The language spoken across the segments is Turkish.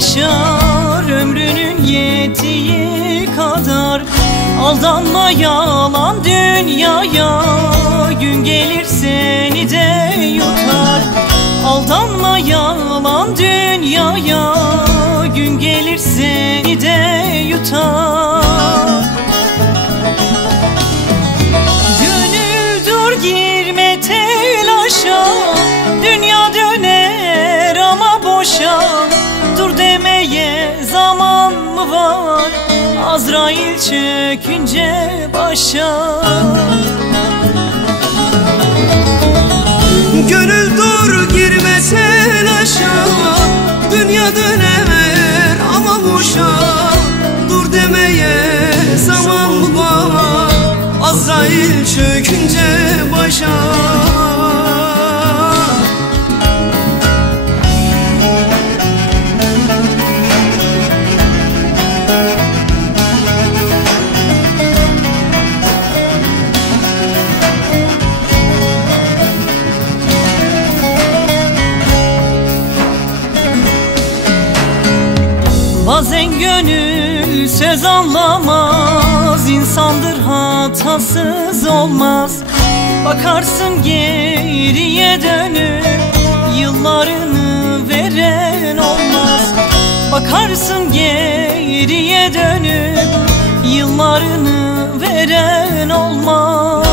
yaşar ömrünün yettiği kadar. Aldanma yalan dünyaya, gün gelir seni de yutar. Aldanma yalan dünyaya, gün gelir seni de yutar. Gönül dur girme telaşa, dünya döner ama boşa. Dur demeye zaman mı var, Azrail çökünce başa. Gönül dur girme telaşa, dünya döner ama boşa. Dur demeye zaman mı var, Azrail çökünce başa. Bazen gönül söz anlamaz, insandır hatasız olmaz. Bakarsın geriye dönüp, yıllarını veren olmaz. Bakarsın geriye dönüp, yıllarını veren olmaz.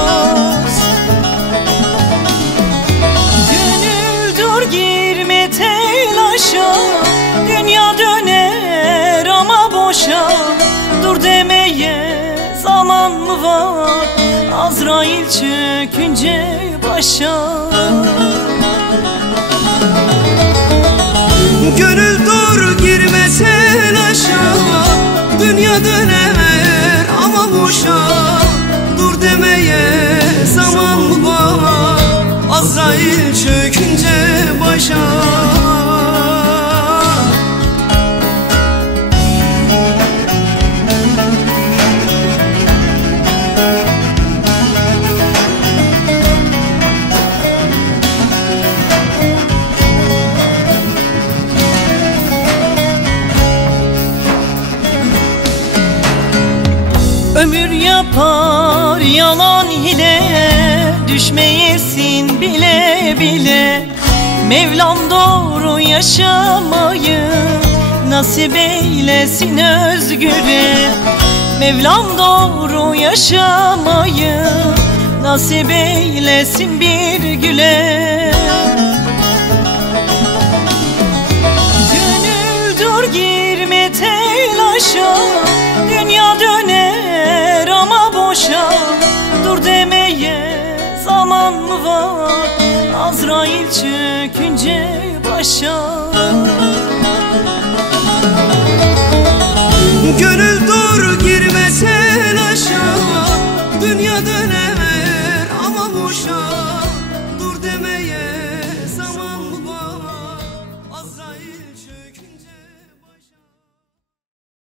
Gönül dur girme telaşa, dünya döner ama boşa. Dur demeye zaman mı var, Azrail çökünce başa. Gönül dur girme telaşa, dünya döner ama boşa. Dur demeye zaman mı var, Azrail çökünce başa. Ömür yapar yalan hile, düşmeyesin bile bile. Mevlam doğru yaşamayı nasip eylesin özgüre. Mevlam doğru yaşamayı nasip eylesin bir güle. Gönül dur girme telaşa, dünya döner ama boşa. Dur demeye zaman mı var, Azrail çökünce başa. Gönül dur